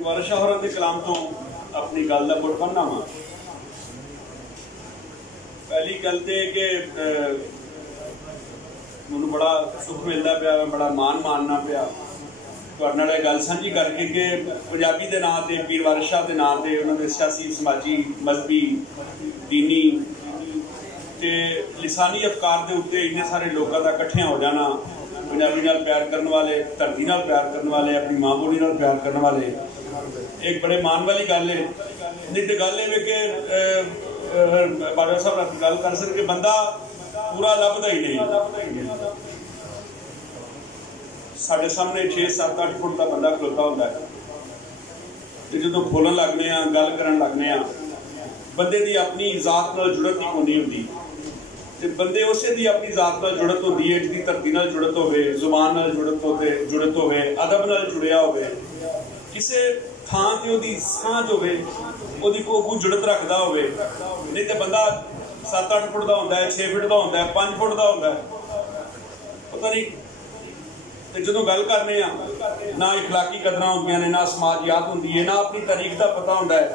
वारिस शाह होरां दे कलाम तो अपनी गल का मुड़ बनना वा। पहली गल तो कि मैनू बड़ा सुख मिलता पाया, बड़ा मान मानना पाया तुहाडे नाल गल साझी करके कि पंजाबी के नाँ से पीर वारिस शाह के नाँ से उन्होंने सियासी समाजी मजहबी दीनी ते लिसानी अफकार के उत्ते इन्ने सारे लोगों का इकट्ठिया हो जाना, पंजाबी नाल प्यार करने वाले, धरती नाल प्यार करने वाले, अपनी माँ बोली नाल प्यार करने वाले, एक बड़े मान वाली गल है। नहीं तो गल है कि बाजवा साहब गल कर सकते बंदा पूरा लभदा ही नहीं। साढ़े सामने 6-7-8 फुट का बंदा खलोता होंदा है ते जदों बोलन लगने गल करन लगने बंदे दी अपनी जात नाल जुड़त ही कोई नहीं हुंदी ते बंदे उसे दी अपनी जात नाल जुड़त होंदी है जिहदी धरती नाल जुड़त होवे, जुबान नाल जुड़त होवे, अदब नाल जुड़िया होवे, किसे थां ते ओहदी सांझ होवे, ओहदी कोई जुड़त रखदा होवे। नहीं तो बंदा 7-8 फुट का होंदा है, 6 फुट का होंदा है, 5 फुट का होंदा है, पता नहीं। तो जो गल करने ना इखलाकी कदर होंगे ने, ना समाजियात होंगी है, ना अपनी तारीख का पता होंदा है,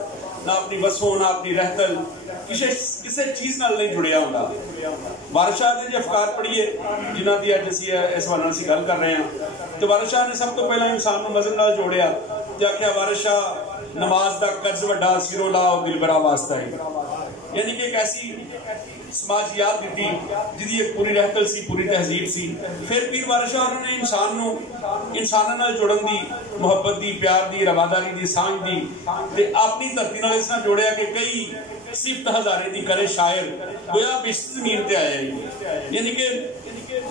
ना अपनी वसों, ना अपनी रहतल, किसी चीज़ नाल नहीं जुड़िया होंदा। वारिस शाह के जो अफकार पढ़िए जिन्हों की अज असीं इस हवाले नाल गल कर रहे हैं, तो वारिस शाह ने सब तो पहला इंसान को मजहब नाल जोड़िया ते आख्या वारिस शाह नमाज का कर्ज वड्डा सिरों लाओ दिलबरा वास्ता है। यानी कि एक ऐसी समाजियात दी जिहदी एक पूरी रहतल सी, पूरी तहजीब सी। फिर पीर वारिस शाह ने इंसान नूं इंसानां नाल जुड़न दी, मुहब्बत दी, प्यार दी, रवादारी दी, सांझ दी ते अपनी धरती नाल इस तरह जोड़िया कि कई सिफत हजारे दी करे शायर गोया बिश्त जमीन ते आया ही। यानी कि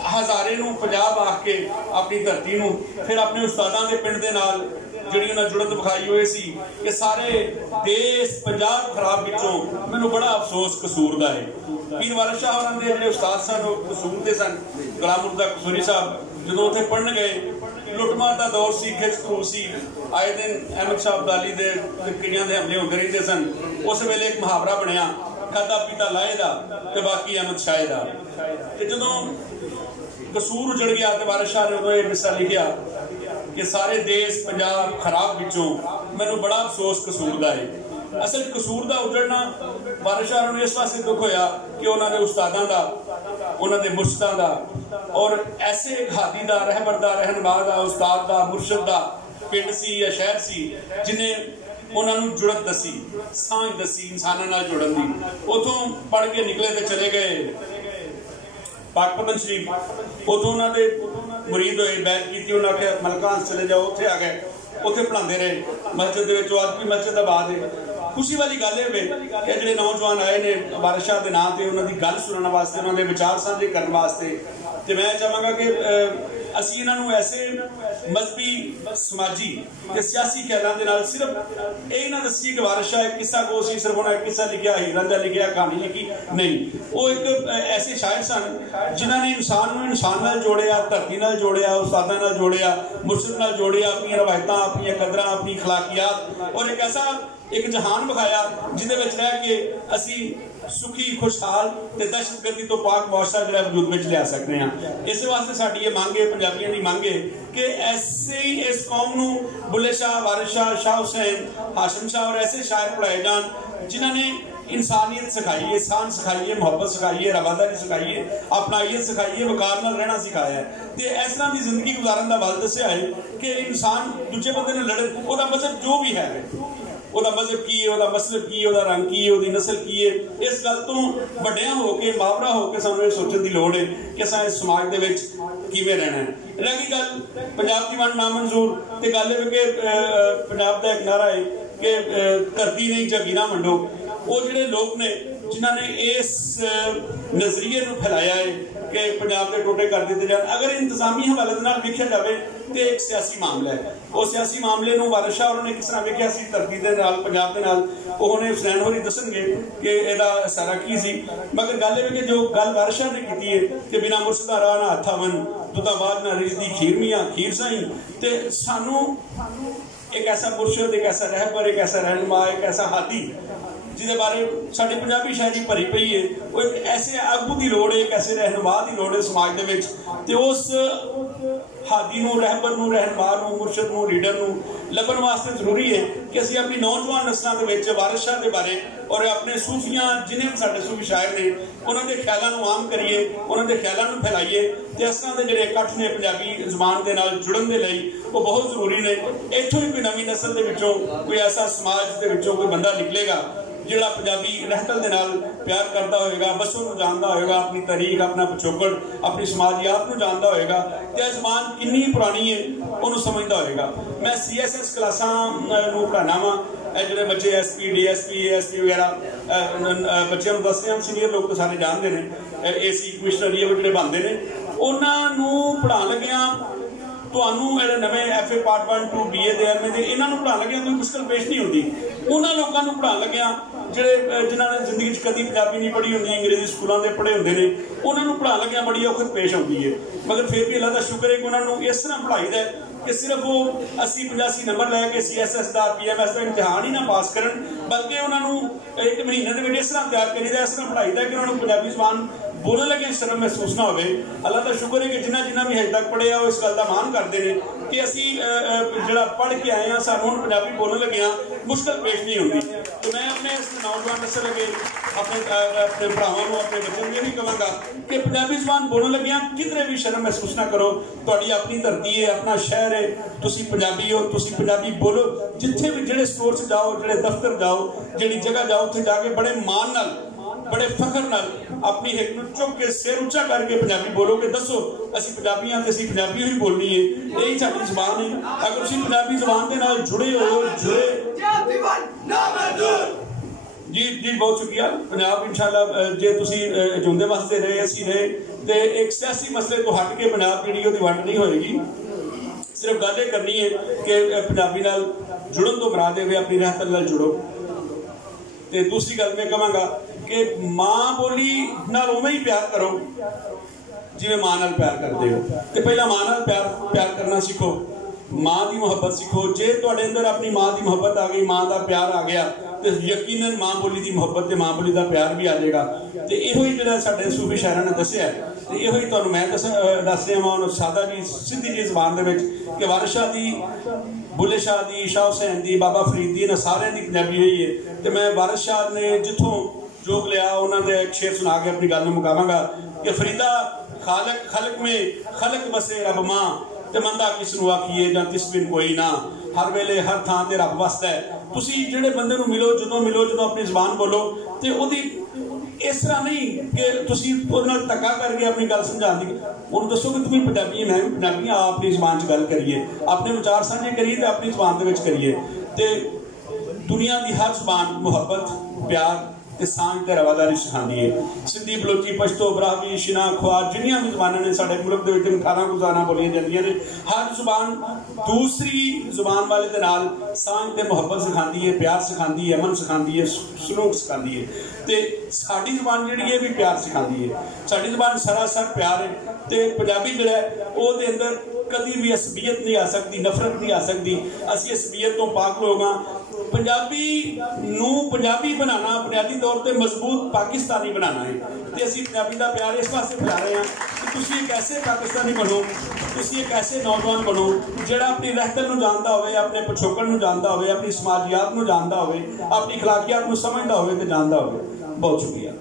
हजारे नूं पंजाब आख के अपनी धरती नूं फिर अपने उस्तादां दे पिंड दे नाल जिहड़ी उन्हां जुड़त विखाई हुई सी कि सारे देश पंजाब खराब विचों मैनूं बड़ा अफसोस कसूर दा है। पीर वारिस शाह होरां दे जिहड़े उस्ताद सन कसूर दे सन, गुलाम मुर्तज़ा कसूरी साहब जदों उत्थे पढ़न गए, लुटमार का दौर सी, खिच खरूज सी, आए दिन अहमद शाह अब्दाली दे कईयां दे हमले होंदे रहिंदे सन। उस वेले एक मुहावरा बनया खादा पीता लाए दा ते बाकी अहमद शाह दा। ते जदों कसूर उजड़ गया तो वारिस शाह ने उदों ये किस्सा लिखिया कि सारे देश पंजाब खराब विचों मैनूं बड़ा अफसोस कसूर दा है। असल कसूर का उजड़ना वारिस शाह नूं इस वास्ते दुख होया कि उन्होंने उस्तादां दा, उन्होंने मुर्शदां दा और ऐसे एक हादी दा, रहबर दा, रहनुमा दा, उस्ताद दा, मुर्शद दा पिंड सी या शहर सी जिन्हें उन्होंने जुड़त दसी, सांझ दसी इंसानां नाल जुड़न दी। उतों पढ़ के निकले तो चले गए पाकपतन शरीफ, उतों उन्होंने मुरीद होए, बैत की, उन्होंने आख्या मलकान चले जाओ, उत्थे आ गए, उत्थे पढ़ाते रहे मस्जिद दे विच। अज भी मस्जिद आबाद है। खुशी वाली गल है कि जिहड़े नौजवान आए ने वारिस शाह के नाँ से उन्होंने गल सुनने वास्ते, उन्होंने विचार साझे करने वास्ते, तो मैं चाहांगा कि असीं इन्हां नूं ऐसे मजहबी समाजी ते सियासी ख्यालों के नाल सिर्फ यही ना दसीए कि वारिस शाह एक किस्सा गो सी, सिर्फ उन्हें किस्सा लिखा, हीर रांझा लिखा, कहानी लिखी, नहीं। वो एक ऐसे शायर सन जिन्होंने इंसान नूं इंसान नाल जोड़िया, धरती नाल जोड़िया, उस्तादां नाल जोड़िया, मुर्शद नाल जोड़िया, अपनी रवायतां, अपनी कदरां, अपनी अखलाकियात और एक ऐसा एक जहान विखाया जिहदे विच रह के असीं सुखी खुशहाल ते दहशतगर्दी तो पाक मुआशरा जिहड़ा वजूद विच लिया सकते हैं। इस वास्ते साडी ये मंग है, पंजाबियों की मंग है कि ऐसे ही इस कौम नूं बुल्ले शाह, वारिस शाह, शाह हुसैन, हाशिम शाह और ऐसे शायर पढ़ाए जान जिन्होंने इंसानियत सिखाई है, शान सिखाई है, मोहब्बत सिखाई है, रवादारी सिखाई है, अपनाइयत सिखाई है, वकार नाल रहना सिखाया है। तो इस तरह की जिंदगी गुजारन का वल दस्सिया है कि इंसान दूजे बंदे नाल लड़े, उहदा मजहब जो भी है, ਉਹਦਾ मजहब की है, ਉਹਦਾ मसलब की है, ਉਹਦਾ रंग की है, ਉਹਦੀ नस्ल की है, इस गल तो ਵੱਡਿਆਂ हो के मावरा हो के सानू सोचने की लोड़ है कि असां इस समाज दे विच किवें रहना है। रह गई गल पंजाब की वंड नामंजूर, तो गल है कि पंजाब का एक नारा है कि धरती नहीं जागीरा वंडो। वो जिहड़े लोग ने जिन्होंने इस नजरिए को फैलाया है कि पंजाब के टोटे कर दिए जाए, अगर इंतजामी हवाले नाल वेखिया जाए तो एक सियासी मामला है। उस सियासी मामले में वारिस शाह उन्होंने किस तरह वेखिया सी धरती के नाल, पंजाब के नाल, उन्होंने हुसैन होरी दसणगे कि इहदा सारा की सी। मगर गल है कि जो गल वारिस शाह ने की है कि बिना मुर्शदा राह ना हथा वन, दुदा बाद ना रिजदी खीर मियाँ खीर साई, तो सानू एक ऐसा मुर्शद, एक ऐसा रहबर, एक ऐसा रहनुमा, एक ऐसा हादी जिहदे बारे साडी पंजाबी शायरी भरी पई है, वो एक ऐसे आगू की लोड़ है, एक ऐसे रहनुमा की लोड़ है समाज दे विच। ते उस हादी नूं, रहबर नूं, रहनुमा नूं, मुर्शद नूं, लीडर नूं लभण वास्ते जरूरी है कि असीं अपनी नौजवान नस्लों के विच वारिस शाह के बारे और अपने सूफियां जिन्हें भी साडे सूफी शायर ने उन्होंने ख्यालों को आम करिए, उन्होंने ख्यालों को फैलाइए। तो इस तरह के जोड़े इकट्ठ ने पंजाबी जबान के नाल जुड़न के लिए वो बहुत जरूरी ने। इत्थों ही कोई नवीं नस्ल के विचों कोई ऐसा समाज के विचों कोई बंदा निकलेगा जिहड़ा पंजाबी रहतल दे नाल प्यार करता होएगा, बसों नूं जानदा होएगा, अपनी तारीख, अपना पिछोकड़, अपनी समाजियात नूं जानदा होएगा, ते जबान कितनी पुरानी है उन्होंने समझदा होएगा। मैं CSS क्लासां नूं पढ़ाना वा, जिहड़े बच्चे SP, DSP, ASP वगैरह बच्चों नूं दसदे, सीनियर लोग तो सारे जानते हैं, AC कमिश्नर ये जिहड़े बनते हैं उन्हां नूं पढ़ाउण लगियां ਤੁਹਾਨੂੰ ਜਿਹੜੇ ਨਵੇਂ FA ਪਾਰਟ 1 2 BA ਦੇ MA ਦੇ ਇਹਨਾਂ ਨੂੰ ਪੜ੍ਹਾਉਣ ਲੱਗਿਆ ਕੋਈ ਮੁਸ਼ਕਲ ਪੇਸ਼ ਨਹੀਂ ਹੁੰਦੀ। ਉਹਨਾਂ ਲੋਕਾਂ ਨੂੰ ਪੜ੍ਹਾਉਣ ਲੱਗਿਆ ਜਿਹੜੇ ਜਿਨ੍ਹਾਂ ਨੇ ਜ਼ਿੰਦਗੀ 'ਚ ਕਦੀ ਪੰਜਾਬੀ ਨਹੀਂ ਪੜ੍ਹੀ ਹੁੰਦੀ, ਅੰਗਰੇਜ਼ੀ ਸਕੂਲਾਂ ਦੇ ਪੜ੍ਹੇ ਹੁੰਦੇ ਨੇ, ਉਹਨਾਂ ਨੂੰ ਪੜ੍ਹਾਉਣ ਲੱਗਿਆ ਬੜੀ ਔਖਤ ਪੇਸ਼ ਆਉਂਦੀ ਹੈ। ਮਗਰ ਫਿਰ ਵੀ ਅੱਲਾ ਦਾ ਸ਼ੁਕਰ ਹੈ ਕਿ ਉਹਨਾਂ ਨੂੰ ਇਸ ਤਰ੍ਹਾਂ ਪੜ੍ਹਾਈਦਾ कि सिर्फ वो 80-85 नंबर लैके CSS का PMS का इम्तिहान ही ना पास करन, बल्कि उन्होंने एक महीने के इस तरह तैयार करीदा, इस तरह पढ़ाईदा कि उन्होंने पंजाबी जबान बोलने लगे शर्म महसूस ना हो। अल्लाह का शुक्र है कि जिन्हें भी हजे तक पढ़े वो इस गल का मान करते हैं कि असी जो पढ़ के आए हैं सानू हुण पंजाबी बोलने लगे हाँ मुश्किल पेश नहीं होती। तो मैं अपने इस नौजवान नस्ल अगे अपने भरावां नूं, अपने बच्चों को यही कहांगा कि पंजाबी जबान बोलने लगे किधरे भी शर्म महसूस ना करो। तुहाडी अपनी धरती है, अपना शहर है, तुसी पंजाबी हो, तुसी पंजाबी बोलो। जिथे भी जिहड़े स्टोर च जाओ, जिहड़े दफ्तर जाओ, जिहड़ी जगह जाओ, उत्थे जाके बड़े मान नाल, बड़े फखर नाल अपनी हिक नूं चुक के सिर उच्चा करके पंजाबी बोलो कि दसो असीं पंजाबी हां ते असीं पंजाबी ही बोलनी है। यही साडी जबान है। अगर तुसीं पंजाबी जबान दे नाल जुड़े हो जी जी बहुत शुक्रिया। पंजाब इंशाअल्लाह जे तुसीं जिंदे वास्ते रहे असीं रहे ते एक सियासी मसले तो हट के पंजाब जिहड़ी ओहदी वंड नहीं होएगी। सिर्फ गल ये करनी है कि पंजाबी नाल जुड़न तो मुराद है अपनी रहतल नाल जुड़ो। ते दूसरी गल मैं कहांगा कि मां बोली नाल उवें ही प्यार करो जिवें मां नाल प्यार करते हो। ते पहला मां नाल प्यार करना सीखो, मां की मुहब्बत सीखो। जे तुहाडे अंदर अपनी मां की मुहब्बत आ गई, मां का प्यार आ गया तो यकीनन मां बोली की मुहब्बत ते मां बोली का प्यार भी आ जाएगा। तो इहो ही जिहड़ा साडे सूफी शायरां ने दस्सिया ते इहो ही तुहानूं मैं दस रहा वां सादा जी सीधी जी जबान दे विच कि वारिस शाह दी, बुल्ले शाह दी, शाह हुसैन दी, बाबा फरीद दी, इन्हां सारियां दी पंजाबी यही है। तो मैं वारिस शाह ने जिथों जोग लिया उन्होंने एक शेर सुना के अपनी गल मुकावांगा कि फरीदा खालक खलक में खलक बसे रब मां ते मंदा किसनूं आखिए जां तिस बिन कोई ना, हर वेले हर थां ते रब वसदा है। तुसीं जिहड़े बंदे नूं मिलो जदों अपनी जबान बोलो ते ओहदी इस तरह नहीं कि तुसीं ओहदे नाल धक्का करके अपनी गल समझाउण दी, उहनूं दसो कि तुसीं पंजाबी है, मैं भी पंजाबी हां, अपनी जबान च गल करिए, अपने विचार साझे करिए ते अपनी जबान दे विच करिए। ते दुनिया की हर जबान मुहब्बत, प्यार ते सांझ ते रवादारी सिखाती है। सिंधी, बलोची, पश्तो, ब्राह्मी, शिना, ख्वार जिन्नियां भी जबानां ने साडे मुल्क दे विच 18 गुजारां बोलियां जांदियां ने, हर जुबान दूसरी जुबान वाले दे नाल सांझ ते मुहब्बत सिखाती है, प्यार सिखाती है, अमन सिखाती है, सलूक सिखाती है। ते साडी जुबान जिहड़ी है भी प्यार सिखाती है। साडी जुबान सरासर प्यार है। ते पंजाबी जिहड़ा है ओहदे अंदर कभी भी असबियत नहीं आ सकती, नफरत नहीं आ सकती। असीं असबियत तो पाक लोग हाँ। पंजाबी नूं पंजाबी बनाना बुनियादी तौर पर मजबूत पाकिस्तानी बनाना है। तो असीं पंजाबी का प्यार इस वास्ते फैला रहे हैं कि तुसीं एक ऐसे पाकिस्तानी बनो, तुसीं एक ऐसे नौजवान बनो जिहड़ा अपनी रहतल नूं जानदा होवे, अपने पिछोकड़ नूं जानदा होवे, अपनी समाजियात नूं जानदा होवे, अपनी अखलाकियात नूं समझदा होवे ते जानदा होवे। बहुत शुक्रिया।